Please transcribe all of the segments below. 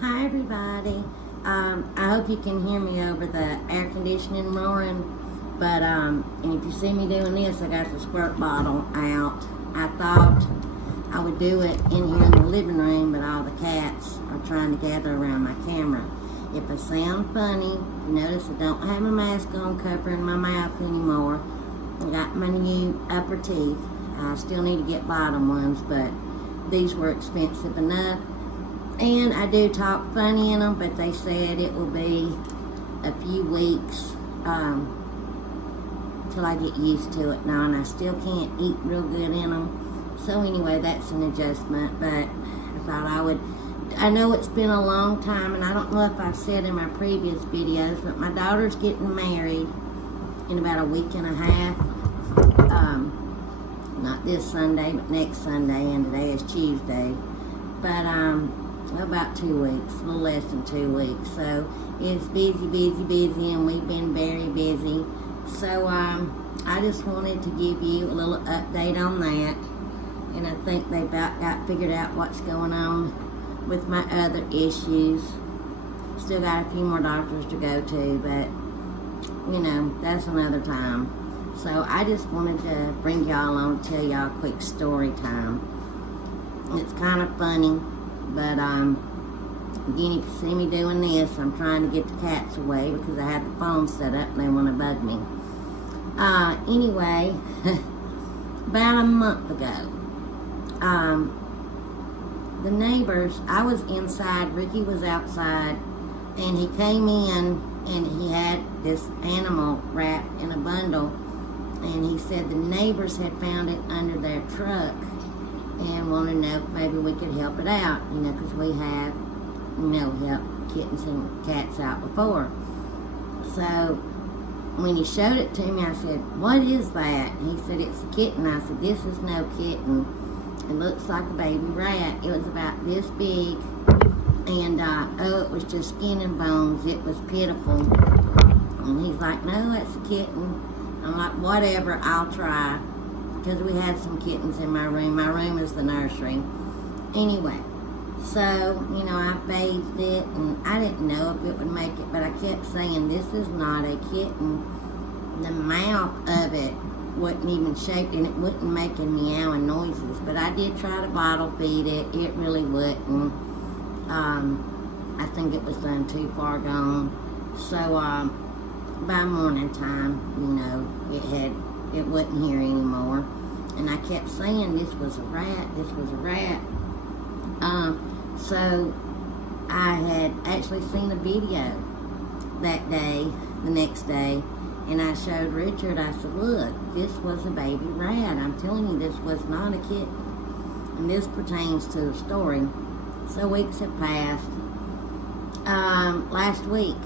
Hi everybody. I hope you can hear me over the air conditioning roaring, but and if you see me doing this, I got the squirt bottle out. I thought I would do it in here in the living room, but all the cats are trying to gather around my camera. If I sound funny, notice I don't have my mask on covering my mouth anymore. I got my new upper teeth. I still need to get bottom ones, but these were expensive enough. And I do talk funny in them, but they said it will be a few weeks till I get used to it now, and I still can't eat real good in them. So anyway, that's an adjustment, but I thought I would. I know it's been a long time, and I don't know if I've said in my previous videos, but my daughter's getting married in about a week and a half. Not this Sunday, but next Sunday, and today is Tuesday. But about 2 weeks, a little less than 2 weeks. So it's busy, and we've been very busy. So I just wanted to give you a little update on that. And I think they about got figured out what's going on with my other issues. Still got a few more doctors to go to, but you know, that's another time. So I just wanted to bring y'all on to tell y'all a quick story time. It's kind of funny, but again, if you see me doing this, I'm trying to get the cats away because I have the phone set up and they want to bug me. Anyway, about a month ago, the neighbors, I was inside, Ricky was outside, and he came in and he had this animal wrapped in a bundle, and he said the neighbors had found it under their truck and wanted to know if maybe we could help it out, you know, because we have, you know, helped kittens and cats out before. So when he showed it to me, I said, "What is that?" He said, "It's a kitten." I said, "This is no kitten. It looks like a baby rat." It was about this big, and oh, it was just skin and bones. It was pitiful. And he's like, "No, that's a kitten." I'm like, "Whatever, I'll try." Because we had some kittens in my room. My room is the nursery. Anyway, so, you know, I bathed it, and I didn't know if it would make it, but I kept saying, "This is not a kitten." The mouth of it wasn't even shaped, and it wasn't making meowing noises, but I did try to bottle feed it. It really wouldn't. I think it was done too far gone. So, by morning time, you know, it wasn't here anymore. And I kept saying, "This was a rat, this was a rat." So I had actually seen a video that day, the next day, and I showed Richard. I said, "Look, this was a baby rat. I'm telling you, this was not a kitten." And this pertains to the story. So weeks have passed. Last week,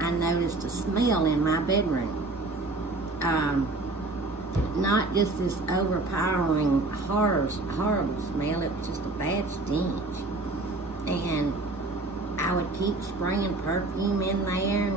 I noticed a smell in my bedroom. Not just this overpowering, horrible smell. It was just a bad stench. And I would keep spraying perfume in there,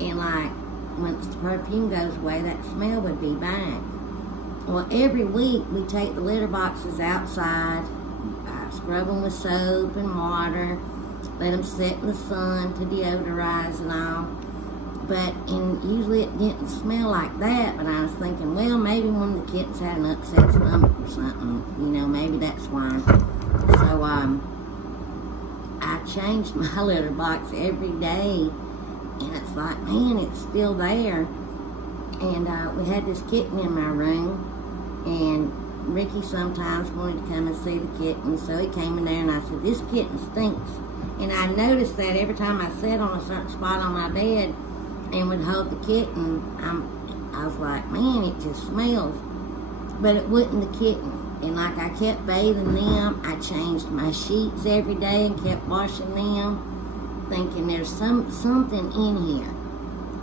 and like, once the perfume goes away, that smell would be back. Well, every week we take the litter boxes outside, scrub them with soap and water, let them sit in the sun to deodorize and all. But usually it didn't smell like that, but I was thinking, well, maybe one of the kittens had an upset stomach or something. You know, maybe that's why. So, I changed my litter box every day, and it's like, man, it's still there. And we had this kitten in my room, and Ricky sometimes wanted to come and see the kitten, so he came in there, and I said, "This kitten stinks." And I noticed that every time I sat on a certain spot on my bed and would hold the kitten, I was like, man, it just smells. But it wasn't the kitten. And like, I kept bathing them. I changed my sheets every day and kept washing them, thinking there's something in here.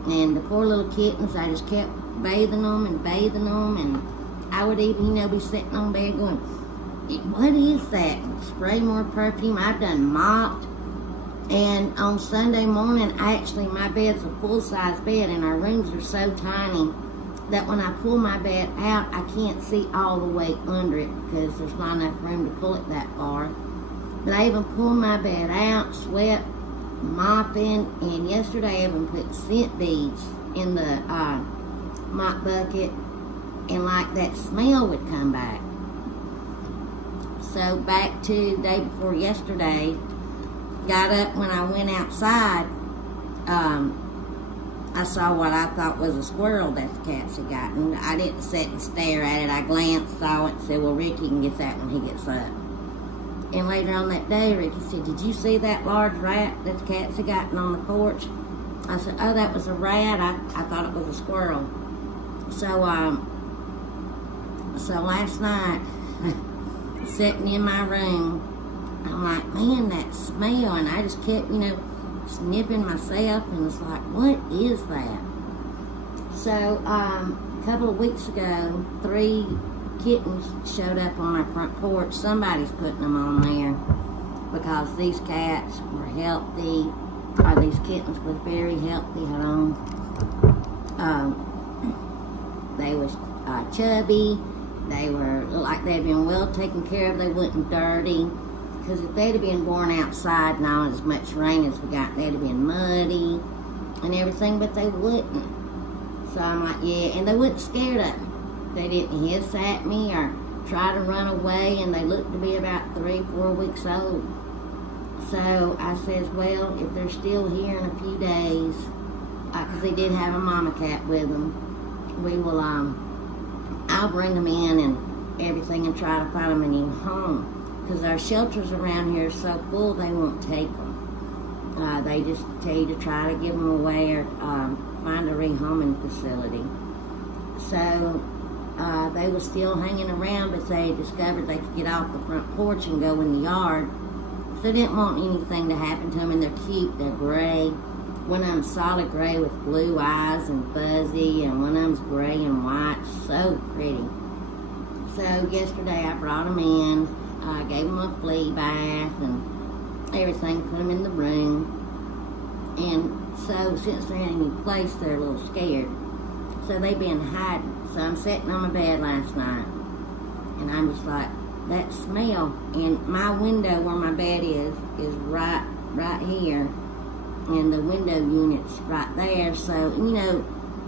And the poor little kittens, I just kept bathing them, and I would even, you know, be sitting on bed going, "What is that?" And spray more perfume. I've done mopped. And on Sunday morning, my bed's a full-size bed, and our rooms are so tiny that when I pull my bed out, I can't see all the way under it because there's not enough room to pull it that far. But I even pulled my bed out, swept, mopping, and yesterday I even put scent beads in the mop bucket, and like that smell would come back. So back to the day before yesterday, got up when I went outside, I saw what I thought was a squirrel that the cats had gotten. I didn't sit and stare at it. I glanced, saw it, and said, well, Ricky can get that when he gets up. And later on that day, Ricky said, did you see that large rat that the cats had gotten on the porch? I said, oh, that was a rat. I thought it was a squirrel. So last night, sitting in my room, I'm like, man, that smell. And I just kept, sniffing myself, and it's like, what is that? So, a couple of weeks ago, 3 kittens showed up on my front porch. Somebody's putting them on there because these cats were healthy, or these kittens were very healthy. They was chubby. They were like they'd been well taken care of. They wasn't dirty. Because if they'd have been born outside, not as much rain as we got, they'd have been muddy and everything, but they wouldn't. So I'm like, yeah, and they wasn't scared of me. They didn't hiss at me or try to run away, and they looked to be about 3-4 weeks old. So I says, well, if they're still here in a few days, because they did have a mama cat with them, we will, I'll bring them in and everything and try to find them a new home. Because our shelters around here are so full, they won't take them. They just tell you to try to give them away or find a rehoming facility. So they were still hanging around, but they discovered they could get off the front porch and go in the yard. So they didn't want anything to happen to them, and they're cute. They're gray. One of them's solid gray with blue eyes and fuzzy, and one of them's gray and white. So pretty. So yesterday I brought them in. I gave them a flea bath and everything, put them in the room. And so since they're in a new place, they're a little scared. So they've been hiding. So I'm sitting on my bed last night, and I'm just like, that smell. And my window where my bed is right here. And the window unit's right there. So,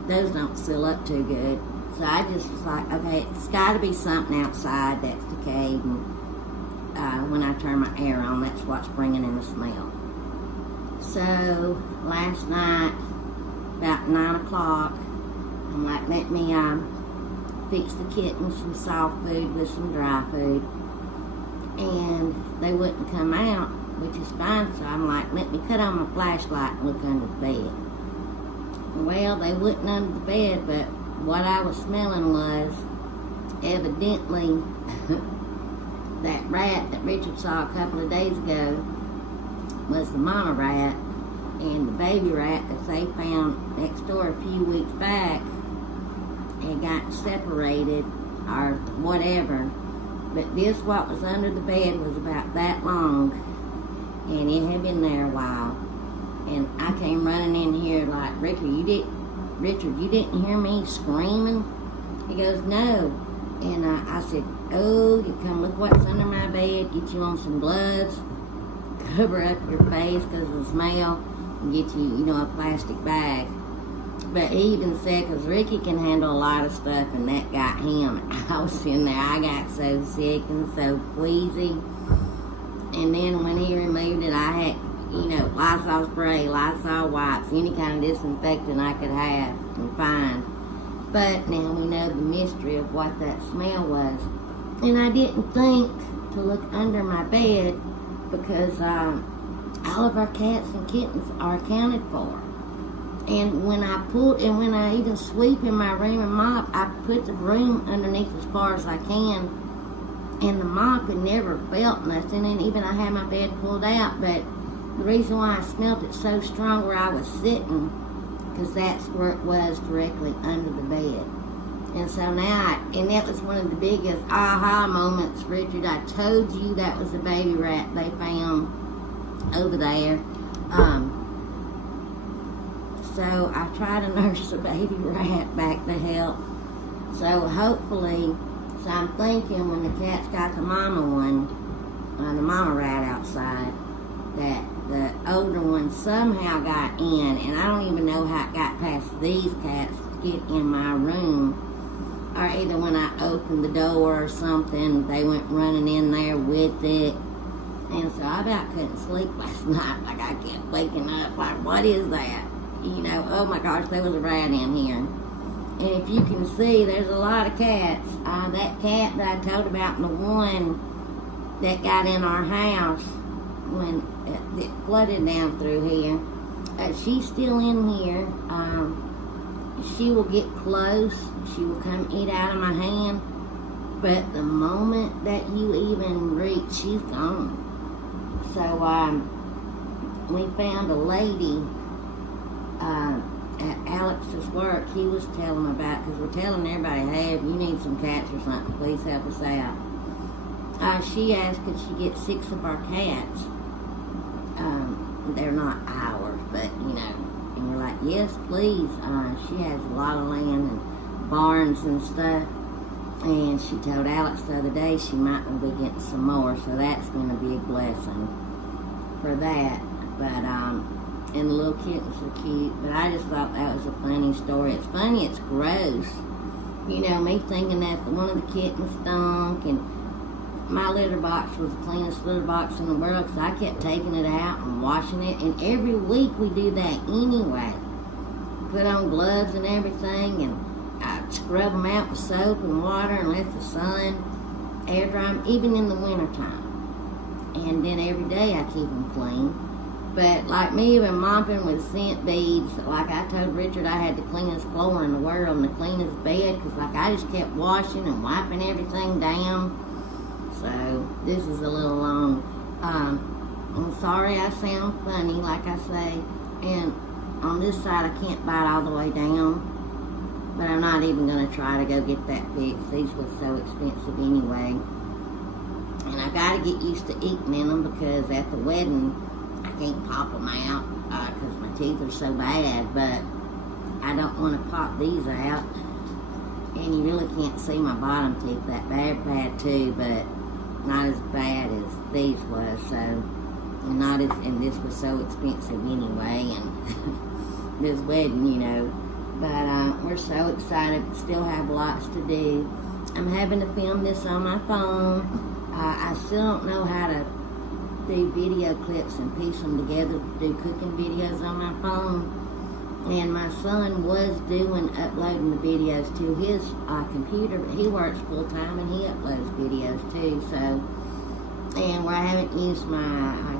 those don't seal up too good. So I just was like, okay, it's got to be something outside that's decayed. And when I turn my air on, that's what's bringing in the smell. So last night, about 9 o'clock, I'm like, let me fix the kittens some soft food with some dry food. And they wouldn't come out, which is fine. So I'm like, let me cut on my flashlight and look under the bed. Well, they wouldn't under the bed, but what I was smelling was evidently that rat that Richard saw a couple of days ago was the mama rat, and the baby rat that they found next door a few weeks back had got separated or whatever. But this, what was under the bed, was about that long, and it had been there a while. And I came running in here like, Richard, you didn't hear me screaming? He goes, no. And I said, oh, you come look what's under my bed, get you on some gloves, cover up your face because of the smell, and get you, a plastic bag. But he even said, because Ricky can handle a lot of stuff, and that got him. I was in there, I got so sick and so queasy. And then when he removed it, I had, Lysol spray, Lysol wipes, any kind of disinfectant I could have and find. But now we know the mystery of what that smell was. And I didn't think to look under my bed because all of our cats and kittens are accounted for. And when I even sweep in my room and mop, I put the broom underneath as far as I can. And the mop had never felt nothing. And even I had my bed pulled out. But the reason why I smelled it so strong where I was sitting, because that's where it was, directly under the bed. And so now, and that was one of the biggest aha moments, Richard. I told you that was a baby rat they found over there. So I try to nurse the baby rat back to health. So hopefully, so I'm thinking when the cat's got the mama one, the mama rat outside, that the older one somehow got in, and I don't even know how it got past these cats to get in my room, or either when I opened the door or something, they went running in there with it. And so I about couldn't sleep last night. Like, I kept waking up like, what is that? You know, oh my gosh, there was a rat in here. And if you can see, there's a lot of cats. That cat that I told about, and the one that got in our house when it flooded down through here, she's still in here. She will get close. She will come eat out of my hand. But the moment that you even reach, she's gone. So we found a lady at Alex's work. He was telling about, because we're telling everybody, hey, if you need some cats or something, please help us out. She asked could she get 6 of our cats. They're not ours, but you know, and we're like, yes, please. She has a lot of land and barns and stuff, and she told Alex the other day she might be getting some more, so that's been a big blessing for that. But and the little kittens are cute, but I just thought that was a funny story. It's funny, it's gross. You know, me thinking that one of the kittens stunk, and my litter box was the cleanest litter box in the world, because I kept taking it out and washing it, and every week we do that anyway. Put on gloves and everything, and I scrub them out with soap and water and let the sun air dry them, even in the wintertime. And then every day I keep them clean. But like me even mopping with scent beads, like I told Richard I had the cleanest floor in the world and the cleanest bed, because like I just kept washing and wiping everything down. So this is a little long. I'm sorry I sound funny, like I say, and on this side I can't bite all the way down, but I'm not even going to try to go get that fixed. These were so expensive anyway. And I got to get used to eating in them, because at the wedding I can't pop them out because my teeth are so bad, but I don't want to pop these out. And you really can't see my bottom teeth that bad too, but not as bad as these was. So, and this was so expensive anyway, and this wedding, you know. But we're so excited. Still have lots to do. I'm having to film this on my phone. I still don't know how to do video clips and piece them together to do cooking videos on my phone. And my son was uploading the videos to his computer, but he works full time and he uploads videos too. So, and where I haven't used my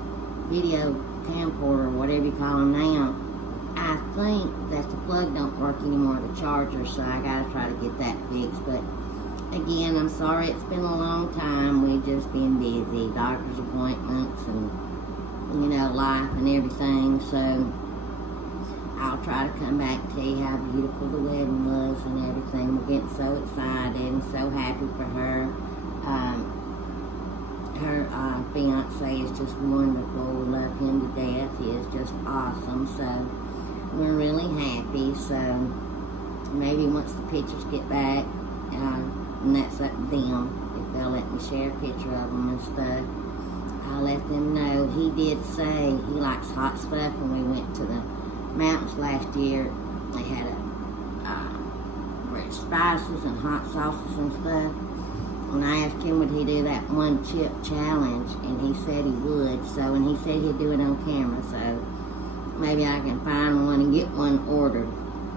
video camcorder or whatever you call them now, I think that the plug don't work anymore, the charger. So I gotta try to get that fixed. But again, I'm sorry it's been a long time. We've just been busy, doctor's appointments and you know, life and everything. So I'll try to come back and tell you how beautiful the wedding was and everything. We're getting so excited and so happy for her. Her fiance is just wonderful. We love him to death. He is just awesome. So we're really happy. So maybe once the pictures get back, and that's up to them, if they'll let me share a picture of them and stuff, I'll let them know. He did say he likes hot stuff. When we went to the mountains last year, they had spices and hot sauces and stuff, and I asked him would he do that 1 chip challenge, and he said he would. So, and he said he'd do it on camera, so maybe I can find one and get one ordered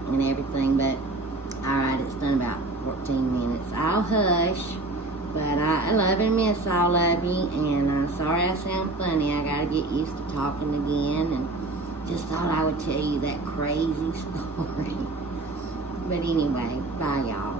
and everything. But alright, it's done about 14 minutes. I'll hush, but I love and miss all of you, and I'm sorry I sound funny. I gotta get used to talking again, and just thought I would tell you that crazy story. But anyway, bye y'all.